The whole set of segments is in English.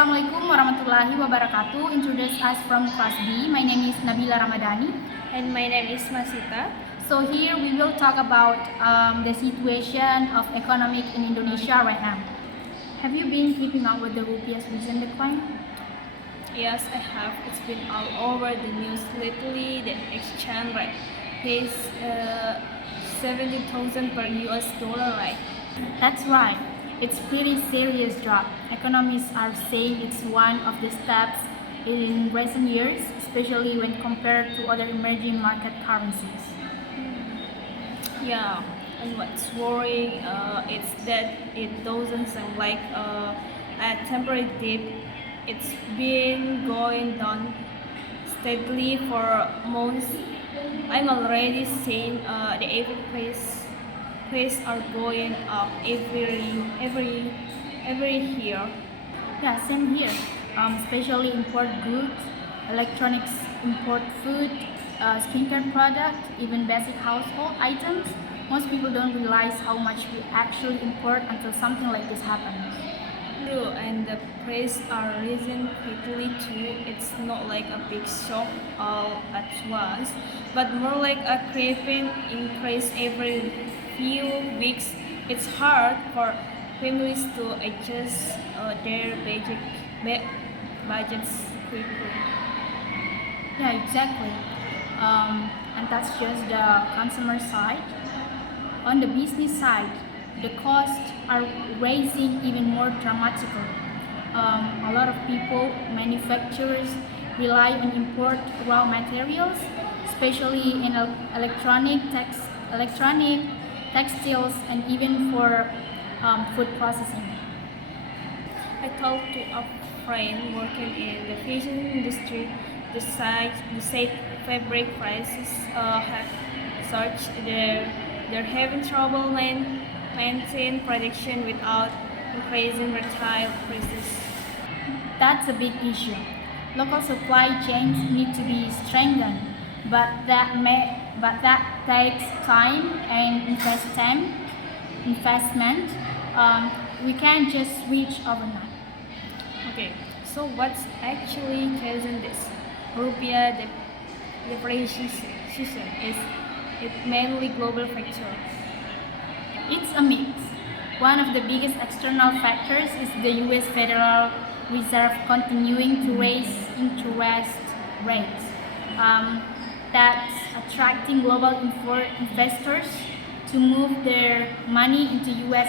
Assalamualaikum warahmatullahi wabarakatuh. Introduce us from class B. My name is Nabila Ramadhani. And my name is Masita. So here we will talk about the situation of economic in Indonesia right now. Have you been keeping up with the rupiah's recent decline? Yes, I have. It's been all over the news lately. The exchange rate pays 70,000 per US dollar, right? That's right. It's pretty serious drop. Economists are saying it's one of the steps in recent years, especially when compared to other emerging market currencies. Yeah, and what's worrying is that it doesn't sound like a temporary dip. It's been going down steadily for months. I'm already seeing the average price are going up every year. Yeah, same here. Especially import goods, electronics, import food, skincare products, even basic household items. Most people don't realize how much we actually import until something like this happens. True, and the prices are rising quickly too. It's not like a big shock all at once, but more like a creeping increase every few weeks. It's hard for families to adjust their budgets quickly. Yeah, exactly. And that's just the consumer side. On the business side, the costs are rising even more dramatically. A lot of people, manufacturers, rely on import raw materials, especially in electronic, textiles, and even for food processing. I talked to a friend working in the fashion industry. The said fabric prices have surged. They're having trouble maintaining production without increasing retail prices. That's a big issue. Local supply chains need to be strengthened, but that takes time and investment. We can't just switch overnight. Okay, so what's actually causing this? Rupiah depreciation is it mainly global factor. It's a mix. One of the biggest external factors is the US Federal Reserve continuing to raise interest rates. That's attracting global investors to move their money into US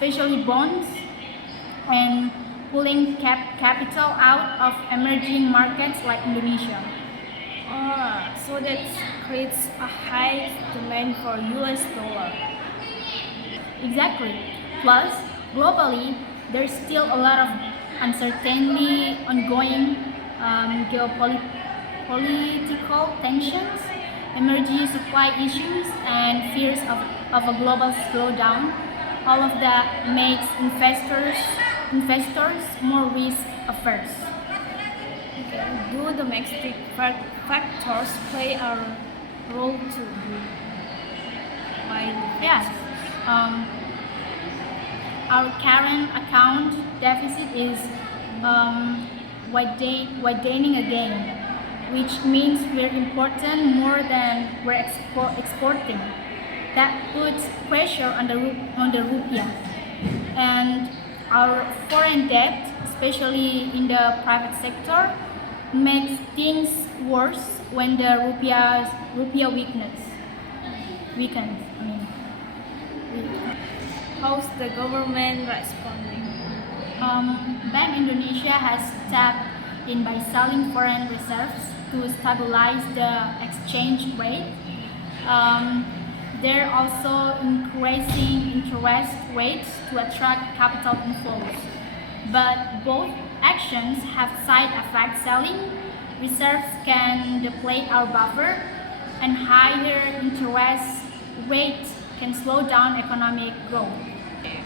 especially bonds, and pulling capital out of emerging markets like Indonesia. So that creates a high demand for US dollar. Exactly. Plus, globally, there's still a lot of uncertainty, ongoing geopolitical tensions, emerging supply issues, and fears of a global slowdown. All of that makes investors more risk averse. Do domestic factors play a role too? Why? Yes. Our current account deficit is widening again, which means we're importing more than we're exporting. That puts pressure on the rupiah, and our foreign debt, especially in the private sector, makes things worse when the rupiah weakens. How's the government responding? Bank Indonesia has stepped in by selling foreign reserves to stabilize the exchange rate. They're also increasing interest rates to attract capital inflows. But both actions have side effects. Selling reserves can deplete our buffer, and higher interest rates can slow down economic growth. Okay,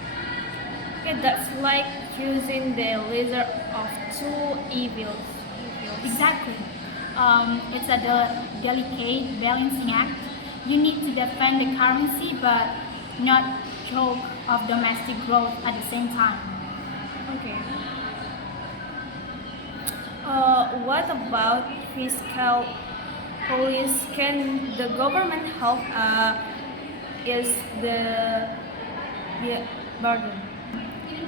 that's like using the lesser of two evils. Exactly. It's a delicate balancing act. You need to defend the currency but not choke of domestic growth at the same time. Okay. What about fiscal policy? Can the government help is the burden?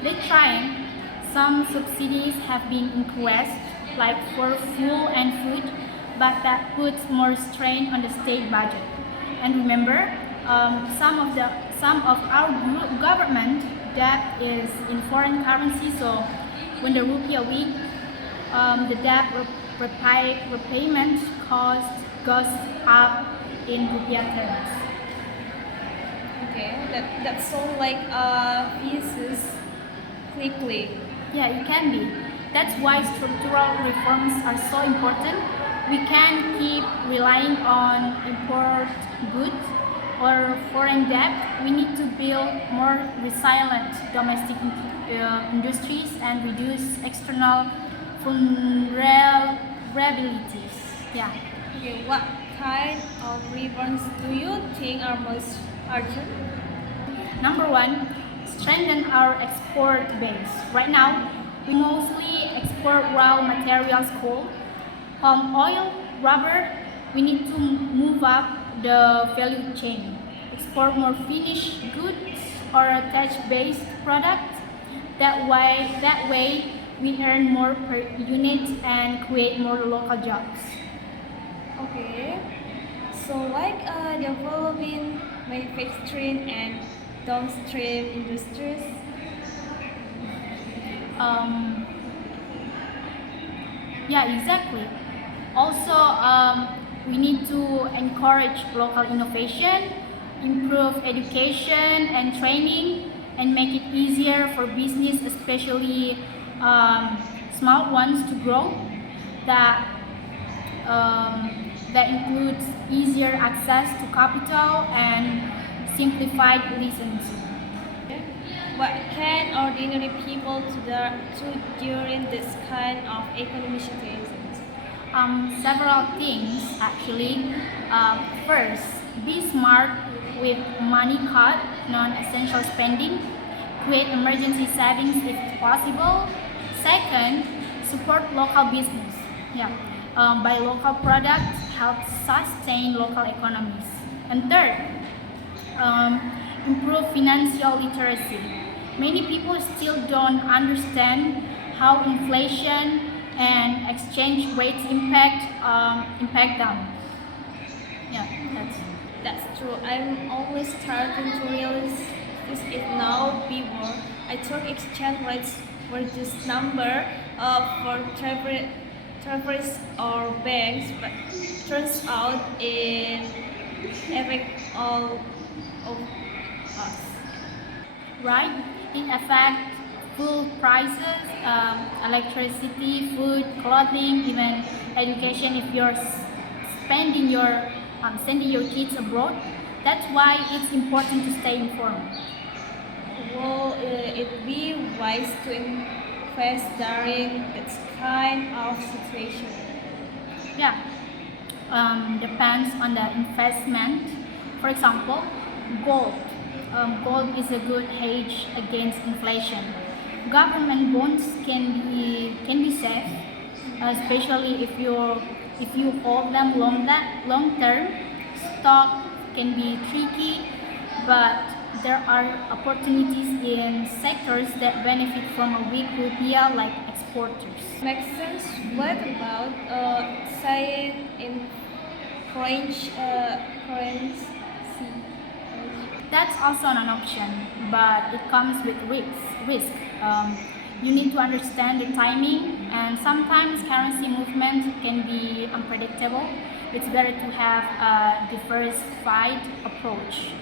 They're trying. Some subsidies have been increased, like for fuel and food, but that puts more strain on the state budget. And remember, some of our government debt is in foreign currency, so when the rupee weak, the debt repayment cost goes up in rupiah terms. Okay, that sounds like pieces quickly. Yeah, it can be. That's why structural reforms are so important. We can't keep relying on import goods or foreign debt. We need to build more resilient domestic industries and reduce external vulnerabilities. Yeah. Okay, what kind of reforms do you think are most urgent? Number one, strengthen our export base. Right now, we mostly export raw materials, coal, palm oil, rubber. We need to move up the value chain, export more finished goods or attached-based products. That way, we earn more per unit and create more local jobs. Okay, so like developing manufacturing and downstream industries. Um, yeah, exactly. Also, we need to encourage local innovation, improve education and training, and make it easier for business, especially small ones, to grow. That that includes easier access to capital and simplified licensing. What can ordinary people do during this kind of economic situations? Several things actually. First, be smart with money cut, non-essential spending, create emergency savings if possible. Second, support local business. Yeah, buy local products, help sustain local economies. And third, improve financial literacy. Many people still don't understand how inflation and exchange rates impact them. Yeah, that's. That's true. I'm always starting to realize this is now before. I thought exchange rates were just number for travelers or banks, but turns out it affects all of us. Right? It affects food prices, electricity, food, clothing, even education. If you're sending your kids abroad, that's why it's important to stay informed. Will it be wise to invest during this kind of situation? Yeah, depends on the investment. For example, gold. Gold is a good hedge against inflation. Government bonds can be safe, especially if you hold them long term. Stock can be tricky, but there are opportunities in sectors that benefit from a weak rupiah, like exporters. Makes sense. What about saying in French currency? That's also an option, but it comes with risk. You need to understand the timing, and sometimes currency movement can be unpredictable. It's better to have a diversified approach.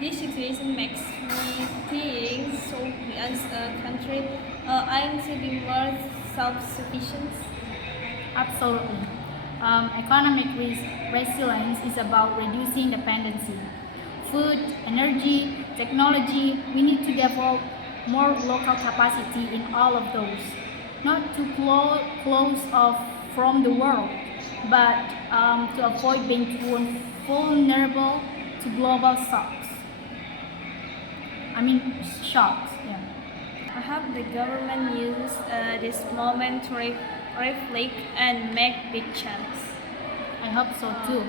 This situation makes me think so we as a country aim to be more self-sufficient. Absolutely. Economic resilience is about reducing dependency. Food, energy, technology, we need to develop more local capacity in all of those. Not to close off from the world, but to avoid being vulnerable to global shocks. I mean, shocked. Yeah. I hope the government uses this moment to reflect and make big changes. I hope so too.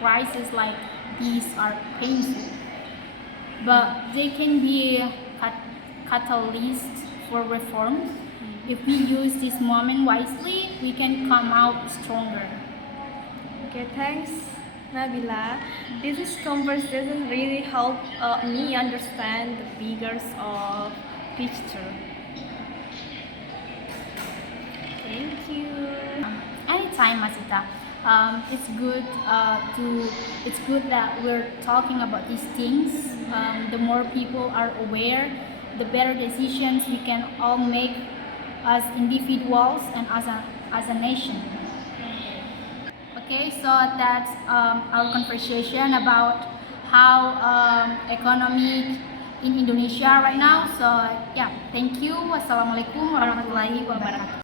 Crises like these are painful, but they can be catalysts for reforms. If we use this moment wisely, we can come out stronger. Okay, thanks, Nabila. This conversation really helped me understand the bigger picture. Thank you. Anytime, Masita. It's good that we're talking about these things. The more people are aware, the better decisions we can all make as individuals and as a nation. Okay, so that's our conversation about how economy in Indonesia right now. So yeah, thank you. Wassalamualaikum warahmatullahi wabarakatuh.